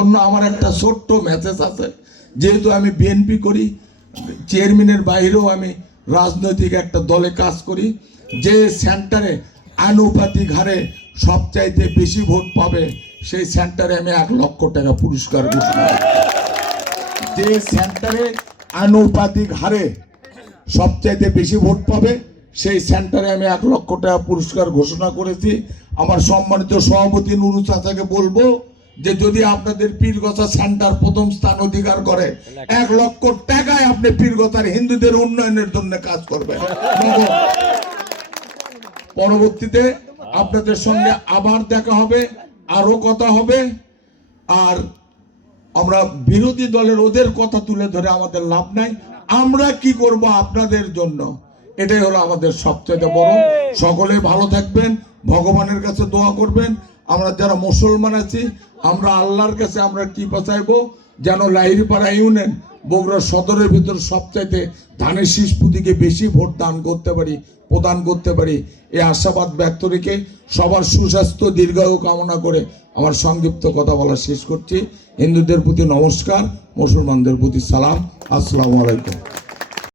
অন্য আমার একটা ছোট্ট মেসেজ আছে, যেহেতু আমি বিএনপি করি, চেয়ারম্যানের বাইরেও আমি রাজনৈতিক একটা দলে কাজ করি, যে সেন্টারে আনুপাতিক হারে সবচাইতে বেশি ভোট পাবে সেই সেন্টারে আমি 1 লক্ষ টাকা পুরস্কার ঘোষণা করি। যে সেন্টারে আনুপাতিক হারে সবচাইতে বেশি ভোট পাবে সেই সেন্টারে আমি 1 লক্ষ টাকা পুরস্কার ঘোষণা করেছি। আমার সম্মানিত সভাপতি নুরু চাচাকে বলবো যে যদি আপনাদের পীরগছা সেন্টার প্রথম স্থান অধিকার করে 1 লক্ষ টাকায় আপনি পীরগছার হিন্দুদের উন্নয়নের জন্য কাজ করবেন। পরবর্তীতে আপনাদের সঙ্গে আবার দেখা হবে, আরো কথা হবে। আর আমরা বিরোধী দলের ওদের কথা তুলে ধরে আমাদের লাভ নাই, আমরা কি করব আপনাদের জন্য, এটাই হলো আমাদের সবচেয়ে বড়। সকলে ভালো থাকবেন, ভগবানের কাছে দোয়া করবেন। আমরা যারা মুসলমান আছি আমরা আল্লাহর কাছে আমরা কি চাইবো, যেন লাহিড়িপাড়া ইউনিয়ন বগুড়া সদরের ভিতর সবচাইতে ধানের শীষ প্রতীকে বেশি ভোট প্রদান করতে পারি এই আশাবাদ ব্যক্ত রেখে সবার সুস্বাস্থ্য দীর্ঘায়ু কামনা করে আমার সংক্ষিপ্ত কথা বলা শেষ করছি। হিন্দুদের প্রতি নমস্কার, মুসলমানদের প্রতি সালাম। আসসালামু আলাইকুম।